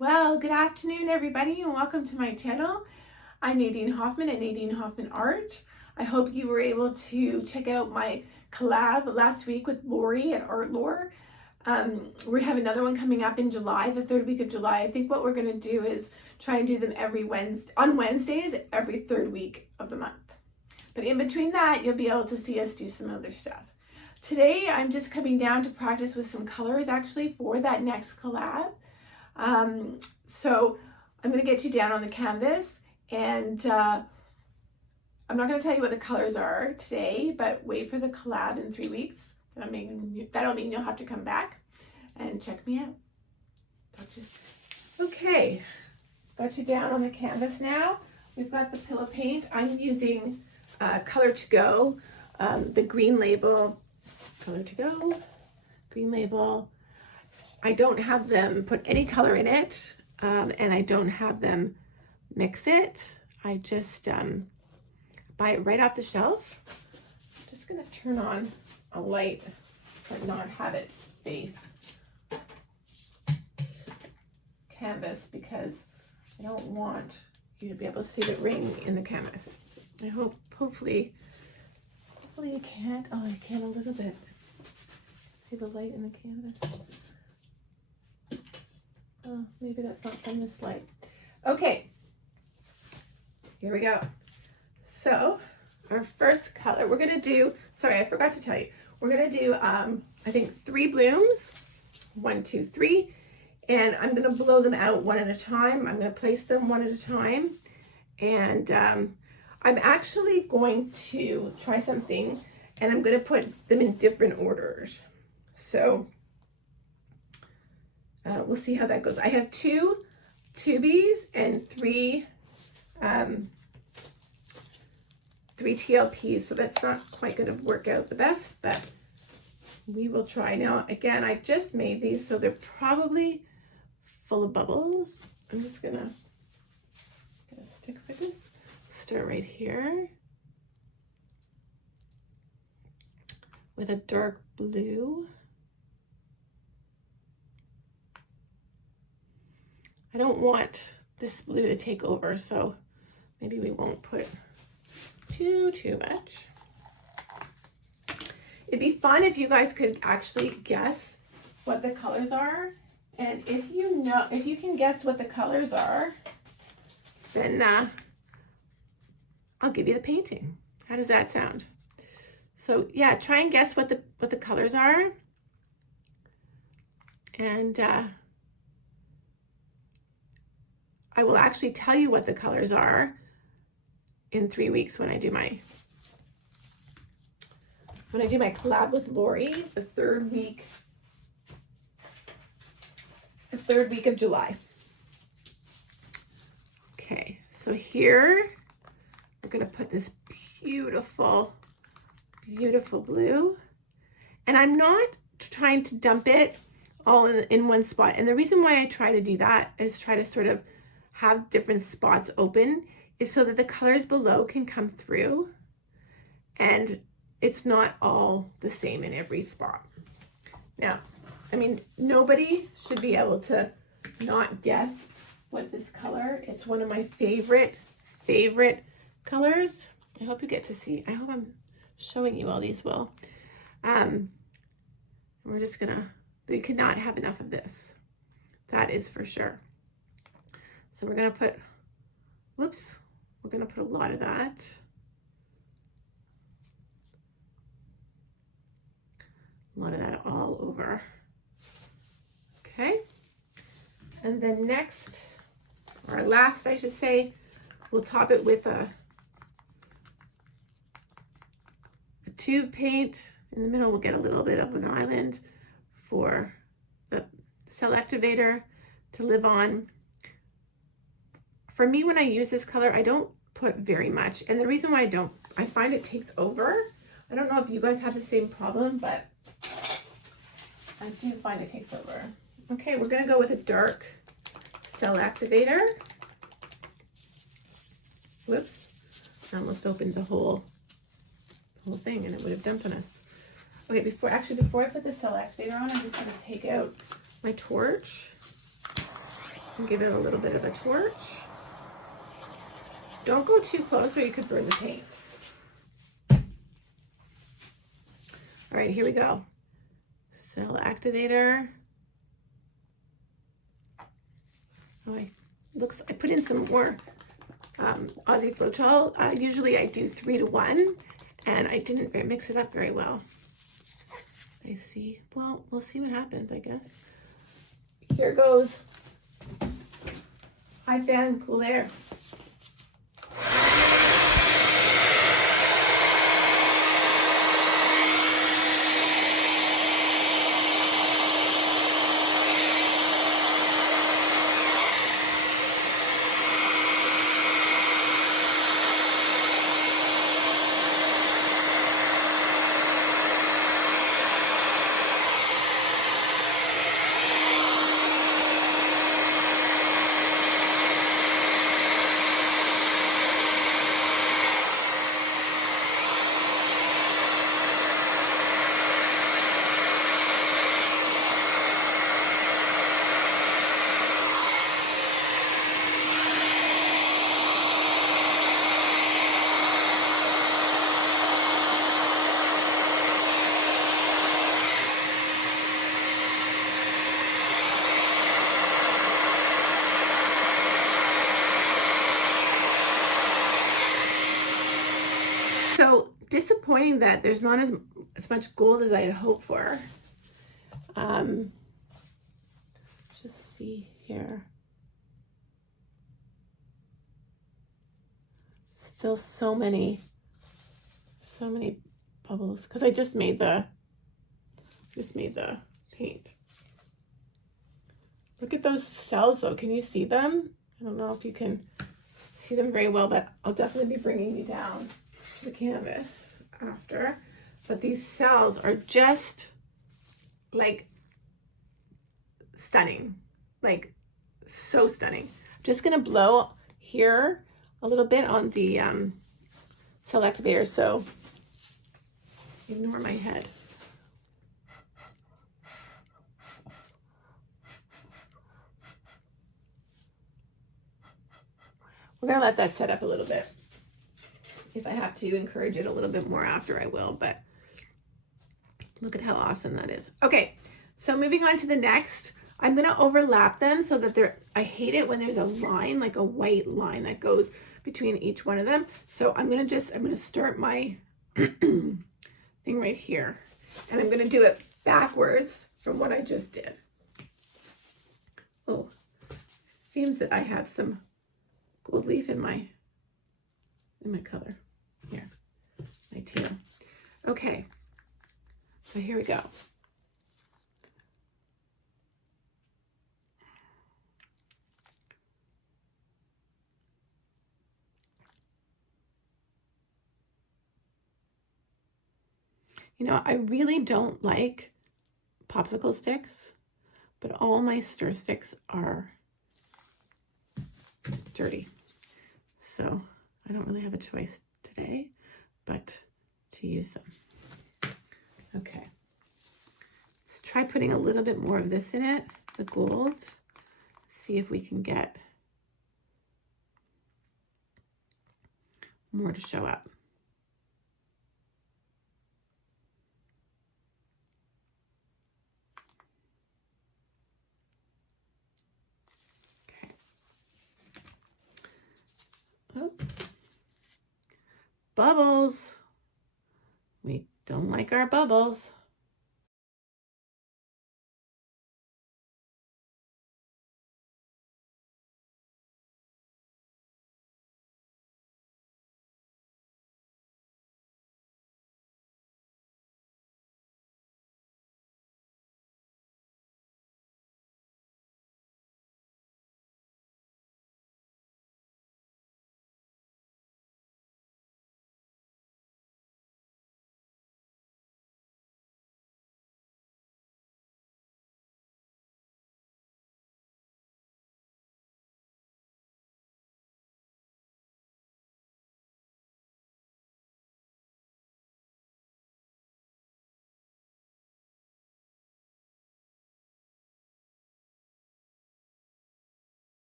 Well, good afternoon, everybody, and welcome to my channel. I'm Nadine Hoffman at Nadine Hoffman Art. I hope you were able to check out my collab last week with Lori at Art Lore. We have another one coming up in July, the third week of July. I think what we're going to do is try and do them on Wednesdays, every third week of the month. But in between that, you'll be able to see us do some other stuff. Today, I'm just coming down to practice with some colors actually for that next collab. So I'm going to get you down on the canvas, and I'm not going to tell you what the colors are today, but wait for the collab in 3 weeks. That'll mean you'll have to come back and check me out. Okay, got you down on the canvas now. We've got the pillow paint. I'm using Color to Go, the green label, Color to Go, green label. I don't have them put any color in it, and I don't have them mix it. I just buy it right off the shelf. I'm just gonna turn on a light but not have it face canvas because I don't want you to be able to see the ring in the canvas. Hopefully you can't. Oh, I can a little bit. See the light in the canvas? Oh, maybe that's not from this light. Okay, here we go. So our first color, we're gonna do, sorry, I forgot to tell you, we're gonna do, I think 3 blooms, 1, 2, 3, and I'm gonna blow them out one at a time. I'm gonna place them one at a time, and I'm actually going to try something, and I'm gonna put them in different orders. So we'll see how that goes. I have 2 tubies and 3 TLPs, so that's not quite going to work out the best, but we will try. Now, again, I've just made these, so they're probably full of bubbles. I'm just gonna get a stick for this. Start right here with a dark blue. I don't want this blue to take over, so maybe we won't put too much. It'd be fun if you guys could actually guess what the colors are. And if you can guess what the colors are, then I'll give you the painting. How does that sound? So yeah, try and guess what the colors are. And I will actually tell you what the colors are in 3 weeks when I do my collab with Lori, the third week of July. Okay, so here we're gonna put this beautiful blue, and I'm not trying to dump it all in one spot. And the reason why I try to do that is try to sort of have different spots open is so that the colors below can come through and it's not all the same in every spot. Now, I mean, nobody should be able to not guess what this color, it's one of my favorite colors. I hope you get to see. I hope I'm showing you all these well. We're just gonna, we could not have enough of this. That is for sure. So we're gonna put, we're gonna put a lot of that. A lot of that all over. Okay. And then next, or last I should say, we'll top it with a tube paint. In the middle we'll get a little bit of an island for the cell activator to live on. For me, when I use this color, I don't put very much. And the reason why I find it takes over. I don't know if you guys have the same problem, but I do find it takes over. Okay, we're gonna go with a dark cell activator. Whoops, I almost opened the whole thing and it would have dumped on us. Okay, before I put the cell activator on, I'm just gonna take out my torch. and give it a little bit of a torch. Don't go too close or you could burn the paint. All right, here we go. Cell activator. Oh, I put in some more Aussie Floetrol. Usually I do 3 to 1, and I didn't mix it up very well. I see. Well, we'll see what happens, I guess. Here goes. High fan, cool air. So disappointing that there's not as much gold as I had hoped for. Let's just see here. Still so many bubbles because I just made the paint. Look at those cells though. Can you see them? I don't know if you can see them very well, but I'll definitely be bringing you down to the canvas after. But these cells are just like stunning, like so stunning. I'm just gonna blow here a little bit on the cell activator, so ignore my head. We're gonna let that set up a little bit. If I have to encourage it a little bit more after, I will, but look at how awesome that is. Okay, so moving on to the next, I'm gonna overlap them so that I hate it when there's a line, like a white line that goes between each one of them. So I'm gonna start my thing right here, and I'm gonna do it backwards from what I just did. Oh, seems that I have some gold leaf in my color here, my teal. Okay, so here we go. You know, I really don't like popsicle sticks, but all my stir sticks are dirty. So I don't really have a choice today, but to use them. Okay. Let's try putting a little bit more of this in it, the gold. See if we can get more to show up. Oh. Bubbles. We don't like our bubbles.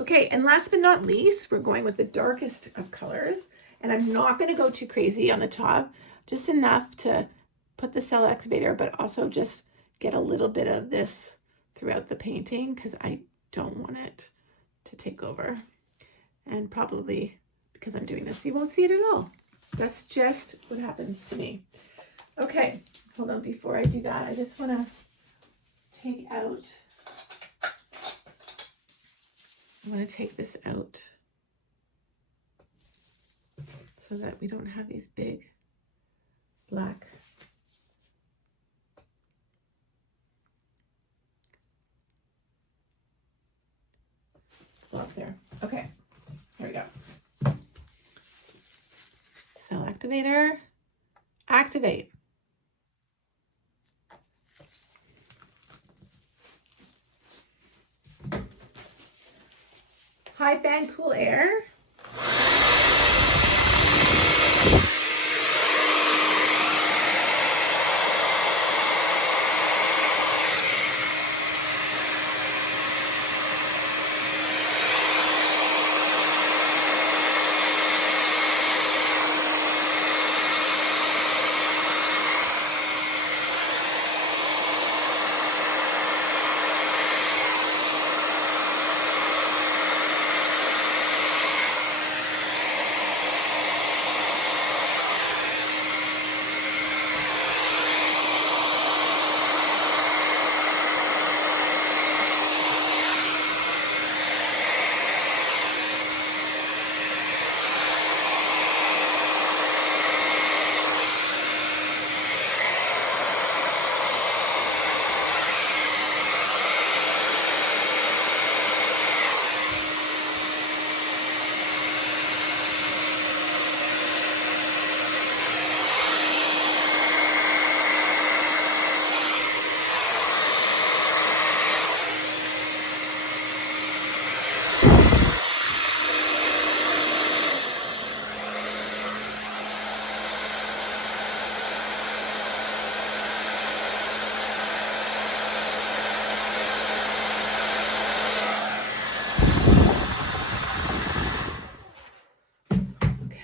Okay, and last but not least, we're going with the darkest of colors. And I'm not going to go too crazy on the top, just enough to put the cell activator, but also just get a little bit of this throughout the painting because I don't want it to take over. And probably because I'm doing this, you won't see it at all. That's just what happens to me. Okay, hold on. Before I do that, I just want to take out, I'm going to take this out so that we don't have these big black blobs there. Okay, here we go. Cell activator, activate. High fan, cool air.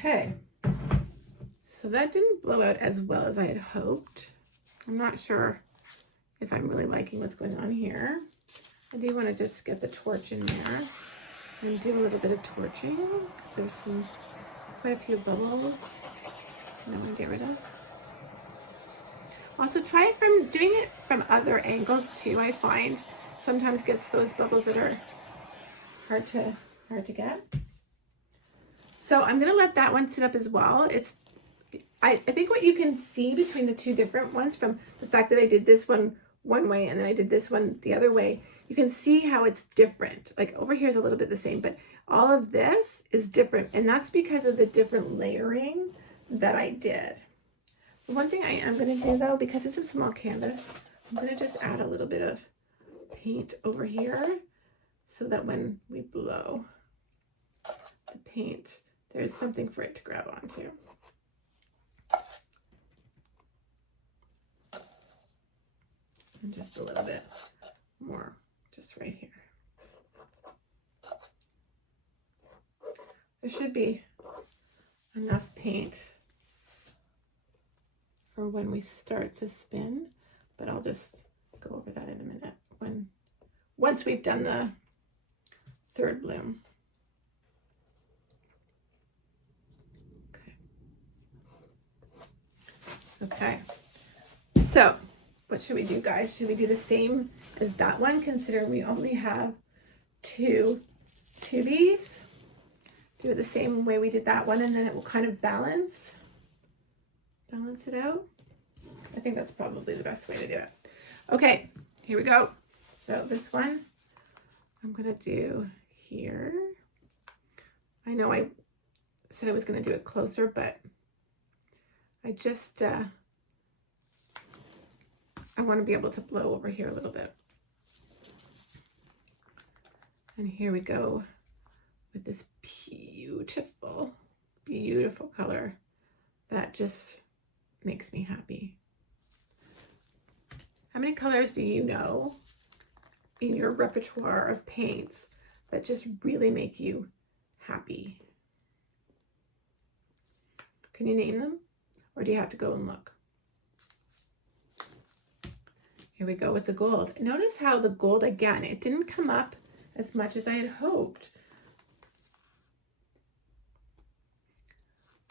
Okay, so that didn't blow out as well as I had hoped. I'm not sure if I'm really liking what's going on here. I do want to just get the torch in there and do a little bit of torching because there's quite a few bubbles that I want to get rid of. Also try it from doing it from other angles too. I find sometimes gets those bubbles that are hard to get. So I'm going to let that one sit up as well. I think what you can see between the two different ones, from the fact that I did this one way and then I did this one the other way, you can see how it's different. Like over here is a little bit the same, but all of this is different. And that's because of the different layering that I did. One thing I am going to do though, because it's a small canvas, I'm going to just add a little bit of paint over here so that when we blow the paint, there's something for it to grab onto. And just a little bit more, just right here. There should be enough paint for when we start to spin, but I'll just go over that in a minute once we've done the third bloom. Okay, so what should we do, guys? Should we do the same as that one, considering we only have two tubies? Do it the same way we did that one, and then it will kind of balance it out. I think that's probably the best way to do it. Okay, here we go. So this one I'm gonna do here. I know I said I was gonna do it closer, but I just I want to be able to blow over here a little bit. And here we go with this beautiful, beautiful color that just makes me happy. How many colors do you know in your repertoire of paints that just really make you happy. Can you name them? Or do you have to go and look? Here we go with the gold. Notice how the gold, again, it didn't come up as much as I had hoped.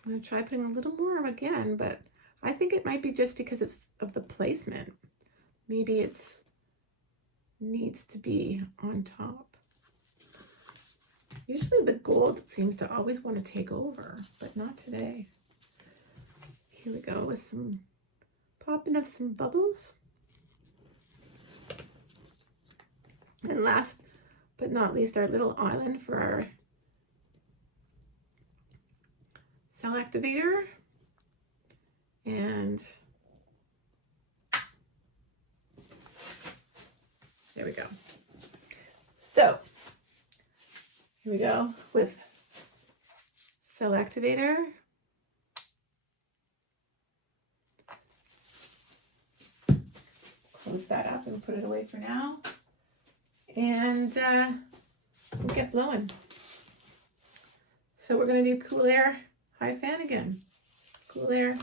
I'm going to try putting a little more again, but I think it might be just because it's of the placement. Maybe it's needs to be on top. Usually the gold seems to always want to take over, but not today. Here we go with some popping of some bubbles. And last but not least, our little island for our cell activator. And there we go. So here we go with cell activator. Close that up and put it away for now. And we'll get blowing. So we're going to do cool air, high fan again. Cool air.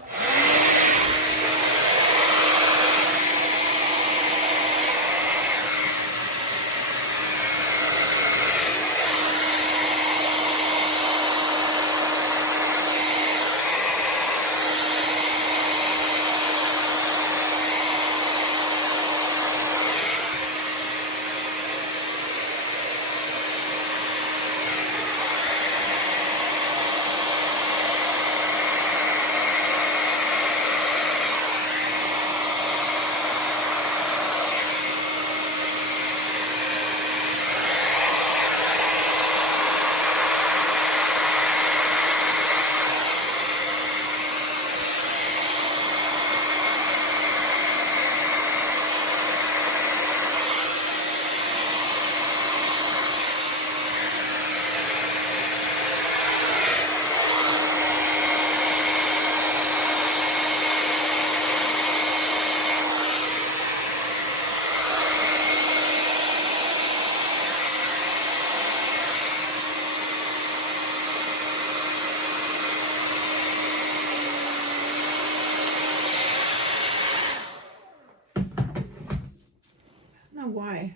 Why?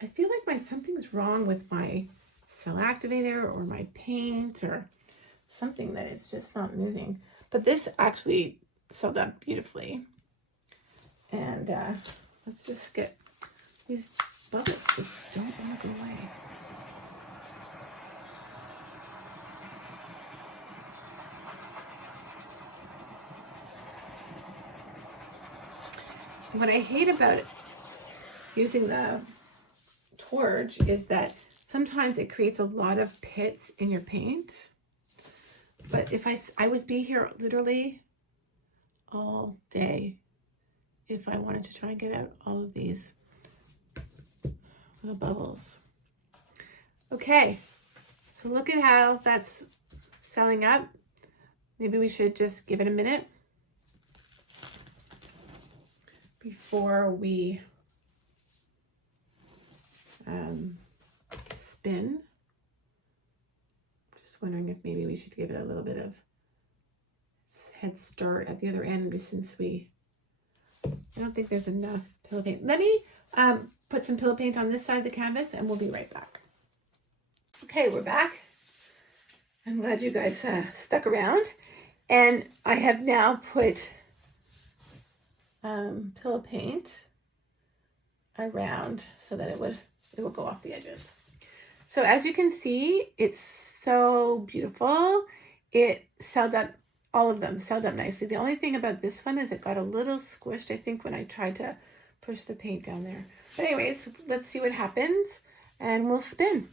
I feel like something's wrong with my cell activator or my paint or something that it's just not moving. But this actually sealed up beautifully. And let's just get these bubbles just don't want to go away. What I hate about it using the torch is that sometimes it creates a lot of pits in your paint. But if I would be here literally all day if I wanted to try and get out all of these little bubbles. Okay, so look at how that's selling up. Maybe we should just give it a minute before we spin. Just wondering if maybe we should give it a little bit of head start at the other end, since I don't think there's enough pillow paint. Let me put some pillow paint on this side of the canvas and we'll be right back. Okay, we're back. I'm glad you guys stuck around. And I have now put pillow paint around so that it will go off the edges. So as you can see, it's so beautiful. It sealed up, all of them sealed up nicely. The only thing about this one is it got a little squished, I think, when I tried to push the paint down there. But anyways, let's see what happens and we'll spin.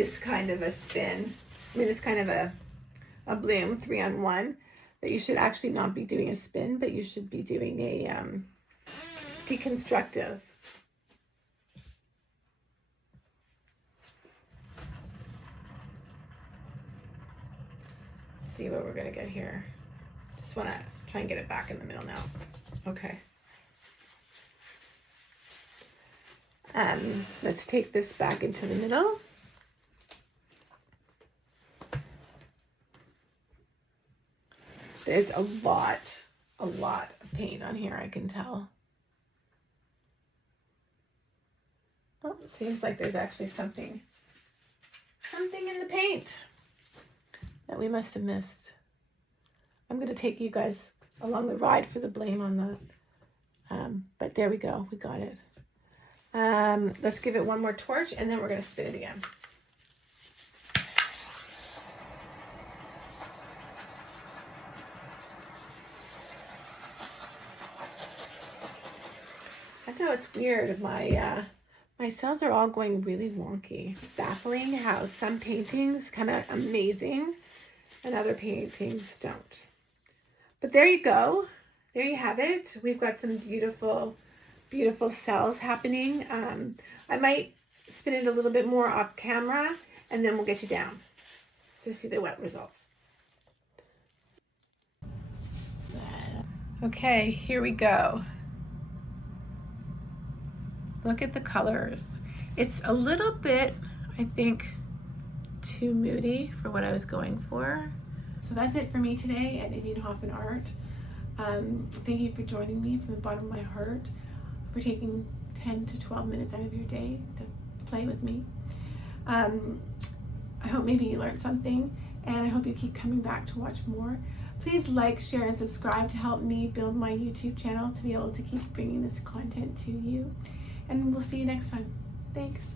this kind of a spin, I mean this kind of a bloom 3-on-1, that you should actually not be doing a spin, but you should be doing a deconstructive. Let's see what we're gonna get here. Just wanna try and get it back in the middle now. Okay. Let's take this back into the middle. There's a lot of paint on here, I can tell. Oh, it seems like there's actually something in the paint that we must have missed. I'm going to take you guys along the ride for the blame on that. But there we go, we got it. Let's give it one more torch and then we're going to spin it again. I know it's weird. My cells are all going really wonky. It's baffling how some paintings come out amazing and other paintings don't. But there you go. There you have it. We've got some beautiful, beautiful cells happening. I might spin it a little bit more off camera and then we'll get you down to see the wet results. Okay, here we go. Look at the colors. It's a little bit, I think, too moody for what I was going for. So that's it for me today at Nadine Hoffman Art. Thank you for joining me from the bottom of my heart, for taking 10 to 12 minutes out of your day to play with me. I hope maybe you learned something, and I hope you keep coming back to watch more. Please like, share, and subscribe to help me build my YouTube channel to be able to keep bringing this content to you. And we'll see you next time. Thanks.